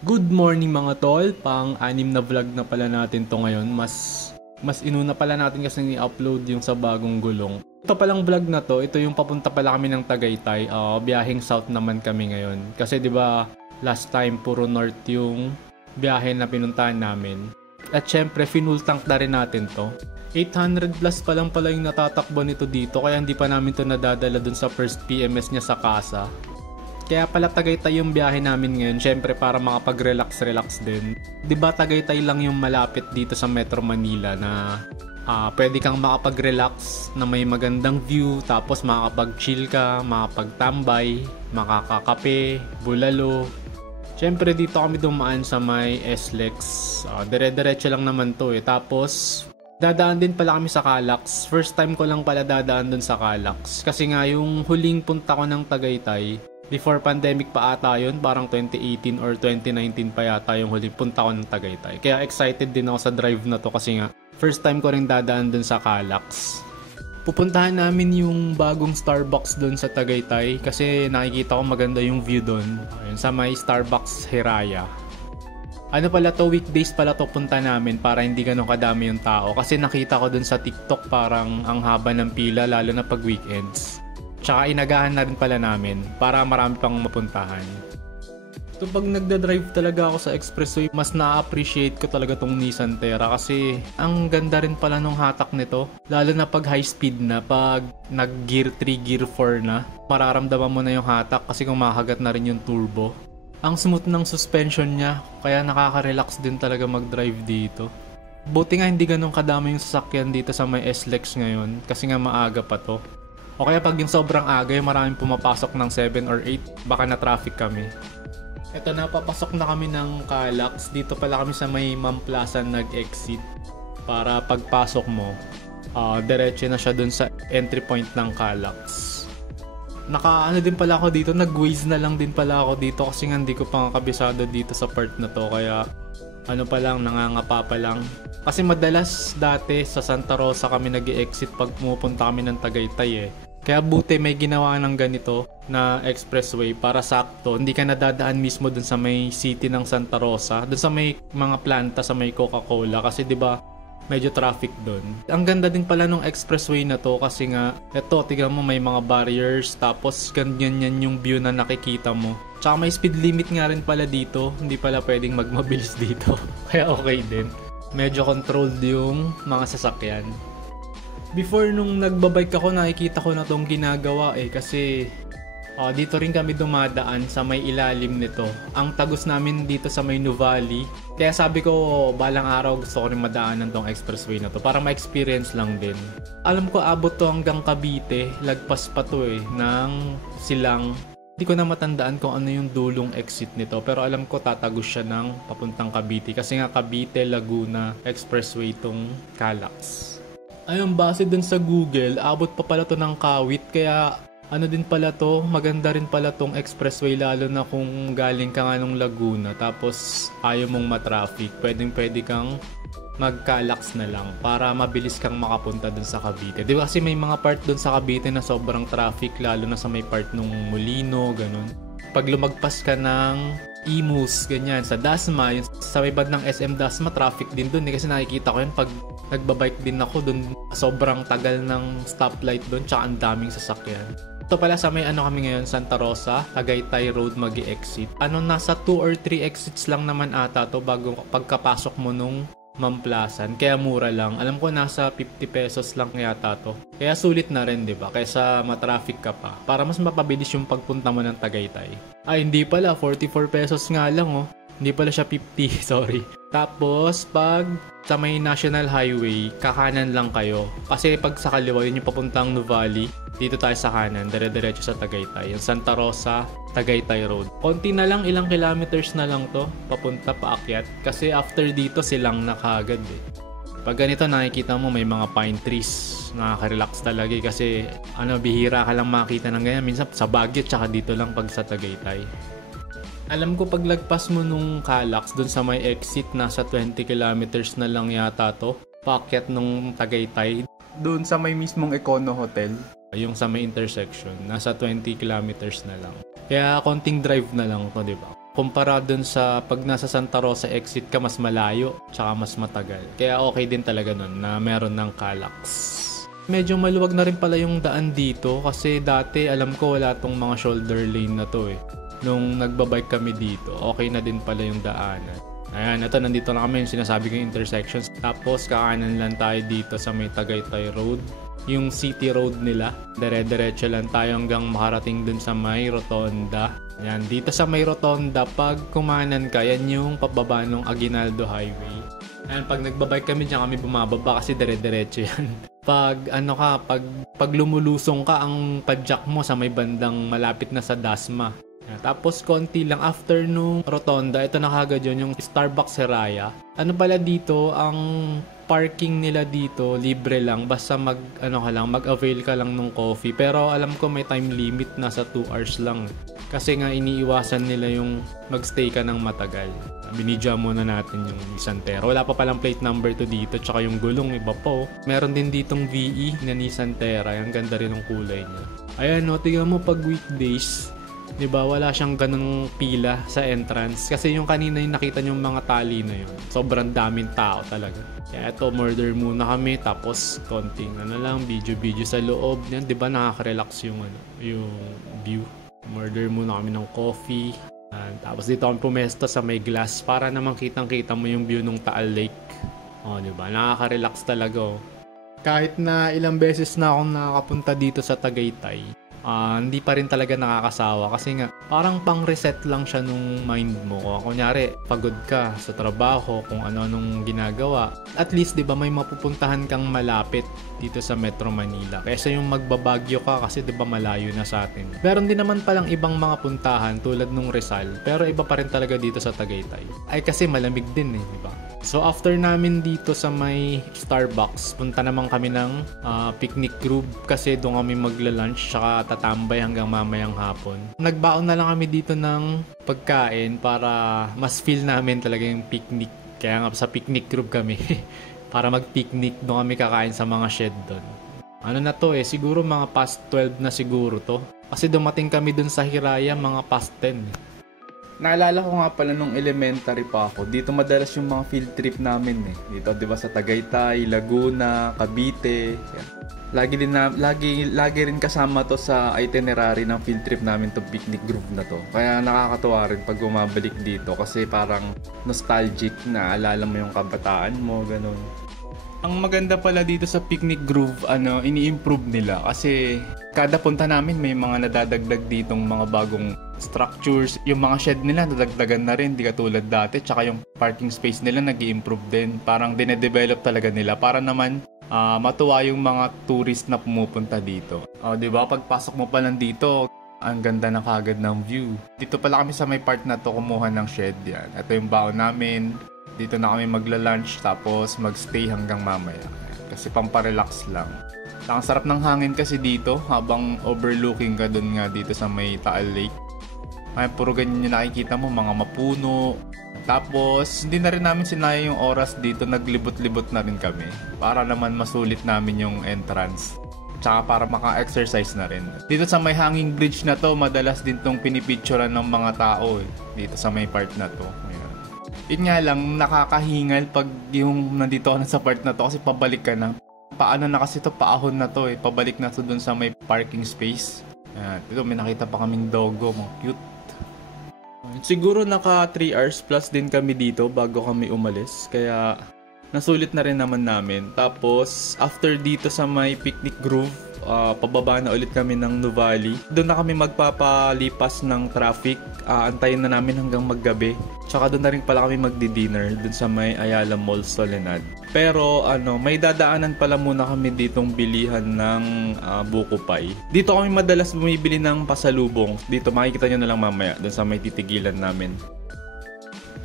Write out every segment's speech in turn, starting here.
Good morning mga tol, pang-anim na vlog na pala natin to ngayon. Mas inuna pala natin kasi ni-upload yung sa bagong gulong. Ito palang vlog na to, ito yung papunta pala kami ng Tagaytay. Biyaheng south naman kami ngayon. Kasi 'di ba last time puro north yung biyahe na pinuntahan namin. At syempre full tank na rin natin to. 800 plus pa lang pala yung natatakbo nito dito, kaya hindi pa namin to nadadala dun sa first PMS niya sa Casa. Kaya pala Tagaytay yung biyahe namin ngayon, syempre para makapag-relax din. 'Di ba Tagaytay lang yung malapit dito sa Metro Manila na pwede kang makapag-relax na may magandang view, tapos makakapag-chill ka, makapagtambay, makakakape, bulalo. Syempre dito kami dumaan sa may SLEX, dire-diretso lang naman to eh. Tapos dadaan din pala kami sa Calax. First time ko lang pala dadaan dun sa Calax. Kasi nga yung huling punta ko ng Tagaytay, before pandemic pa ata yun, parang 2018 or 2019 pa yata yung huling punta ko ng Tagaytay. Kaya excited din ako sa drive na to kasi nga first time ko rin dadaan dun sa Calax. Pupuntahan namin yung bagong Starbucks dun sa Tagaytay kasi nakikita ko maganda yung view dun. Ayun, sa may Starbucks Hiraya. Ano pala to, weekdays pala to punta namin para hindi ganun kadami yung tao. Kasi nakita ko dun sa TikTok parang ang haba ng pila lalo na pag weekends. Tsaka inagahan na rin pala namin para marami pang mapuntahan. So pag nagda-drive talaga ako sa expressway, mas na-appreciate ko talaga tong Nissan Terra kasi ang ganda rin pala nung hatak nito. Lalo na pag high speed na, pag nag-gear 3, gear 4 na, mararamdaman mo na yung hatak kasi kumakagat na rin yung turbo. Ang smooth ng suspension niya, kaya nakaka-relax din talaga mag-drive dito. Buti nga hindi ganun kadami yung sasakyan dito sa may SLEX ngayon kasi nga maaga pa to. O kaya pag yung sobrang aga, yung maraming pumapasok ng 7 or 8, baka na traffic kami. Eto na, papasok na kami ng Calax. Dito pala kami sa may Ma'am Plaza nag-exit. Para pagpasok mo, diretso na siya dun sa entry point ng Calax. Naka din pala ako dito, nag-Waze na lang din pala ako dito kasi nga hindi ko pa kabisado dito sa part na to, kaya nangangapa pa lang. Kasi madalas dati sa Santa Rosa kami nag-exit pag pumupunta kami ng Tagaytay eh. Kaya buti may ginawa ng ganito na expressway para sakto, hindi ka nadadaan mismo dun sa may city ng Santa Rosa, dun sa may mga planta sa may Coca-Cola kasi 'di ba medyo traffic doon. Ang ganda din pala nung expressway na to kasi nga, eto, tignan mo may mga barriers, tapos ganyan yan yung view na nakikita mo. Tsaka may speed limit nga rin pala dito, hindi pala pwedeng magmabilis dito. Kaya okay din. Medyo controlled yung mga sasakyan. Before nung nagbabike ako, nakikita ko na tong ginagawa eh kasi dito rin kami dumadaan sa may ilalim nito. Ang tagos namin dito sa may Nuvali. Kaya sabi ko, balang araw gusto ko rin madaanan tong expressway na to para ma-experience lang din. Alam ko abot to hanggang Cavite. Lagpas pa to eh, ng silang. Hindi ko na matandaan kung ano yung dulong exit nito. Pero alam ko tatagos siya ng papuntang Cavite. Kasi nga Cavite, Laguna, expressway tong Calax. Ayun, base dun sa Google, abot pa pala to ng Kawit. Kaya din pala to, maganda rin pala tong expressway lalo na kung galing ka nga nung Laguna tapos ayaw mong matraffic. Pwede kang mag-Calax na lang para mabilis kang makapunta dun sa Cavite. Di ba kasi may mga part dun sa Cavite na sobrang traffic lalo na sa may part nung Molino, ganun. Pag lumagpas ka ng Imus, ganyan, sa Dasma, yung sa may bandang SM Dasma, traffic din dun kasi nakikita ko yun pag nagbabike din ako dun, sobrang tagal ng stoplight dun tsaka ang daming sasakyan. Ito pala sa may kami ngayon, Santa Rosa, Tagaytay Road magi-exit. Nasa 2 or 3 exits lang naman ata to bago pagkapasok mo nung Ma'am Plaza. Kaya mura lang. Alam ko nasa 50 pesos lang yata to. Kaya sulit na rin, di ba? Kaysa matraffic ka pa. Para mas mapabilis yung pagpunta mo ng Tagaytay. Hindi pala. 44 pesos nga lang oh. Hindi pala siya 50, sorry. Tapos, pag sa may National Highway, kakanan lang kayo. Kasi pag sa kaliwa, yun yung papuntang Nuvali. Dito tayo sa kanan, dire-diretso sa Tagaytay. Yung Santa Rosa, Tagaytay Road. Konti na lang, ilang kilometers na lang to, papunta paakyat. Kasi after dito, silang nakagad eh. Pag ganito, nakikita mo may mga pine trees. Nakaka-relax talaga eh. Kasi bihira ka lang makita ng ganyan. Minsan sa Baguio, tsaka dito lang pag sa Tagaytay. Alam ko paglagpas mo nung Calax dun sa may exit, nasa 20 kilometers na lang yata to. Paakyat nung Tagaytay. Dun sa may mismong Econo Hotel. Yung sa may intersection, nasa 20 kilometers na lang. Kaya konting drive na lang to, di ba? Kumpara dun sa pag nasa Santa Rosa exit ka, mas malayo, tsaka mas matagal. Kaya okay din talaga nun na meron ng Calax. Medyo maluwag na rin pala yung daan dito kasi dati alam ko wala tong mga shoulder lane na to eh. Nung nagbabike kami dito, okay na din pala yung daanan. Ayan, ito nandito na kami yung sinasabi kong intersections. Tapos kakanan lang tayo dito sa may Tagaytay Road. Yung city road nila. Dire-diretso lang tayo hanggang makarating dun sa may rotonda. Yan, dito sa may rotonda, pag kumanan ka, yan yung pababa ng Aguinaldo Highway. Ayan, pag nagbabike kami dyan, kami bumababa kasi dire-diretso yan. Pag pag lumulusong ka, ang padjak mo sa may bandang malapit na sa Dasma. Tapos konti lang after nung rotonda, ito na kagad yun, yung Starbucks Seraya. Ano pala dito, ang parking nila dito libre lang basta mag-avail ka lang ng coffee. Pero alam ko may time limit na sa 2 hours lang. Kasi nga iniiwasan nila yung magstay ka ng matagal. Binidya muna natin yung Nissan Terra. Wala pa palang plate number to dito, tsaka yung gulong iba po. Meron din ditong VE na Nissan Terra. Ang ganda rin ng kulay niya. Ayan no, tingnan mo pag weekdays, diba, wala siyang ganung pila sa entrance. Kasi yung kanina yung nakita yung mga tali na yun. Sobrang daming tao talaga. Kaya ito, murder muna kami. Tapos, konting lang, video sa loob. Yan, diba, nakaka-relax yung view. Murder muna kami ng coffee. Tapos dito kami pumesto sa may glass para naman kitang-kita mo yung view ng Taal Lake. O, diba, nakaka-relax talaga. Oh. Kahit na ilang beses na akong nakakapunta dito sa Tagaytay, hindi pa rin talaga nakakasawa kasi nga parang pang-reset lang siya nung mind mo. Kunyari, pagod ka sa trabaho, kung ano-anong ginagawa. At least, di ba, may mapupuntahan kang malapit dito sa Metro Manila. Kaysa yung magbabagyo ka kasi di ba malayo na sa atin. Meron din naman palang ibang mga puntahan tulad nung Rizal, pero iba pa rin talaga dito sa Tagaytay. Ay kasi malamig din eh, di ba? So after namin dito sa may Starbucks, punta naman kami ng picnic group kasi doon kami magla-lunch tsaka tatambay hanggang mamayang hapon. Nagbaon na lang kami dito ng pagkain para mas feel namin talaga yung picnic. Kaya nga sa picnic group kami para mag-picnic, doon kami kakain sa mga shed doon. Ano na to eh, siguro mga past 12 na siguro to. Kasi dumating kami doon sa Hiraya mga past 10. Naalala ko nga pala nung elementary pa ako, dito madalas yung mga field trip namin eh. Dito 'di ba sa Tagaytay, Laguna, Cavite. Lagi rin kasama to sa itinerary ng field trip namin to picnic group na to. Kaya nakakatuwa rin pag bumabalik dito kasi parang nostalgic na alala mo yung kabataan mo, ganun. Ang maganda pala dito sa picnic groove, ini-improve nila kasi kada punta namin may mga nadadagdag ditong mga bagong structures. Yung mga shed nila nadagdagan na rin, di katulad dati. Tsaka yung parking space nila nag-i-improve din. Parang dinedevelop talaga nila para naman matuwa yung mga tourist na pumupunta dito. Di ba? Pagpasok mo pa lang dito, ang ganda na kagad ng view. Dito pala kami sa may part na to kumuha ng shed yan. Ito yung baon namin. Dito na kami magla-lunch tapos magstay hanggang mamaya. Kasi pamparelax lang. Ang sarap ng hangin kasi dito habang overlooking ka dun nga dito sa may Taal Lake. Ay, puro ganyan yung nakikita mo, mga mapuno. Tapos, hindi na rin namin sinayang yung oras dito. Naglibot-libot na rin kami. Para naman masulit namin yung entrance. Tsaka para maka-exercise na rin. Dito sa may hanging bridge na to, madalas din tong pinipicturean ng mga tao dito sa may part na to. Ayan. Yun nga lang, nakakahingal pag yung nandito ka na sa part na to kasi pabalik ka na. Paano na kasi to, paahon na to pabalik na to dun sa may parking space. Ayan. Dito may nakita pa kaming doggo, mga cute. Siguro naka 3 hours plus din kami dito bago kami umalis. Kaya nasulit na rin naman namin. Tapos after dito sa may picnic groove, pababa na ulit kami ng Nuvali. Doon na kami magpapalipas ng traffic. Antayin na namin hanggang maggabi. Tsaka doon na rin pala kami magdi-dinner doon sa may Ayala Mall Soledad. Pero may dadaanan pala muna kami ditong bilihan ng buko pie. Dito kami madalas bumibili ng pasalubong. Dito makikita nyo na lang mamaya doon sa may titigilan namin.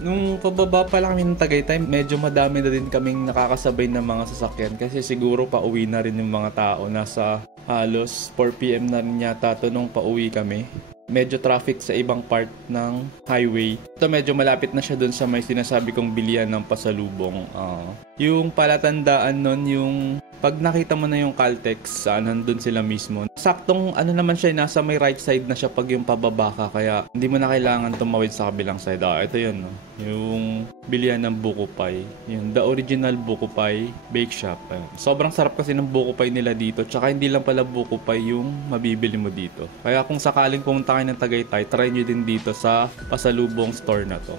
Nung pababa pa lang kami ng Tagaytay, medyo madami na din kaming nakakasabay ng mga sasakyan kasi siguro pauwi na rin yung mga tao. Nasa halos 4 PM na rin yata to nung pauwi kami. Medyo traffic sa ibang part ng highway. Ito medyo malapit na siya dun sa may sinasabi kong bilihan ng pasalubong. Yung palatandaan nun, yung Pag nakita mo na yung Caltex, nandun sila mismo. Saktong naman siya, nasa may right side na siya pag yung pababa ka, kaya hindi mo na kailangan tumawid sa kabilang side. Ito yun, no? Yung bilihan ng buko pie. Yung the original buko pie bake shop. Ayun. Sobrang sarap kasi ng buko pie nila dito, tsaka hindi lang pala buko pie yung mabibili mo dito. Kaya kung sakaling pumunta kayo ng Tagaytay, try nyo din dito sa pasalubong store na to.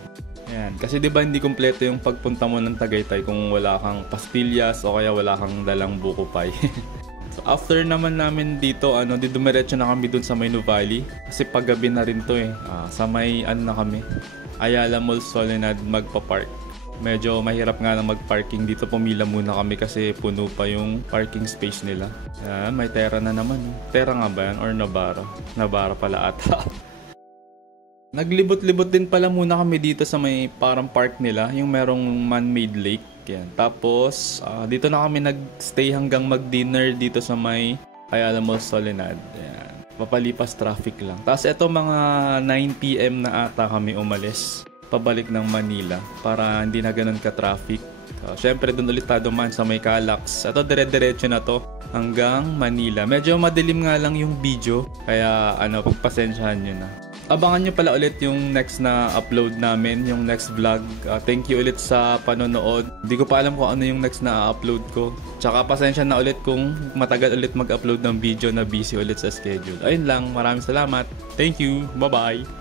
Ayan. Kasi di ba hindi kompleto yung pagpunta mo ng Tagaytay kung wala kang pastillas o kaya wala kang dalang buko pie. So after naman namin dito, dumiretso na kami dun sa may Nuvali. Kasi paggabi na rin to eh. Sa may na kami, Ayala Mall Soledad magpa-park. Medyo mahirap nga lang mag-parking dito. Pumila muna kami kasi puno pa yung parking space nila. Ayan, may Tera na naman. Tera nga ba yan? Or Navara? Navara pala ata. Naglibot-libot din pala muna kami dito sa may parang park nila, yung merong man-made lake. Yan. Tapos, dito na kami nag-stay hanggang mag-dinner dito sa may Ayala Mall Soledad. Yan. Papalipas traffic lang. Tapos ito mga 9 PM na ata kami umalis pabalik ng Manila para hindi na ganun ka-traffic. Syempre doon ulit tayo dumaan sa may Calax. Ito dire-diretso na to hanggang Manila. Medyo madilim nga lang yung video, kaya pagpasensyahan nyo na. Abangan nyo pala ulit yung next na upload namin, yung next vlog. Thank you ulit sa panonood. Hindi ko pa alam kung ano yung next na upload ko. Tsaka pasensya na ulit kung matagal ulit mag-upload ng video na busy ulit sa schedule. Ayun lang, maraming salamat. Thank you. Bye-bye.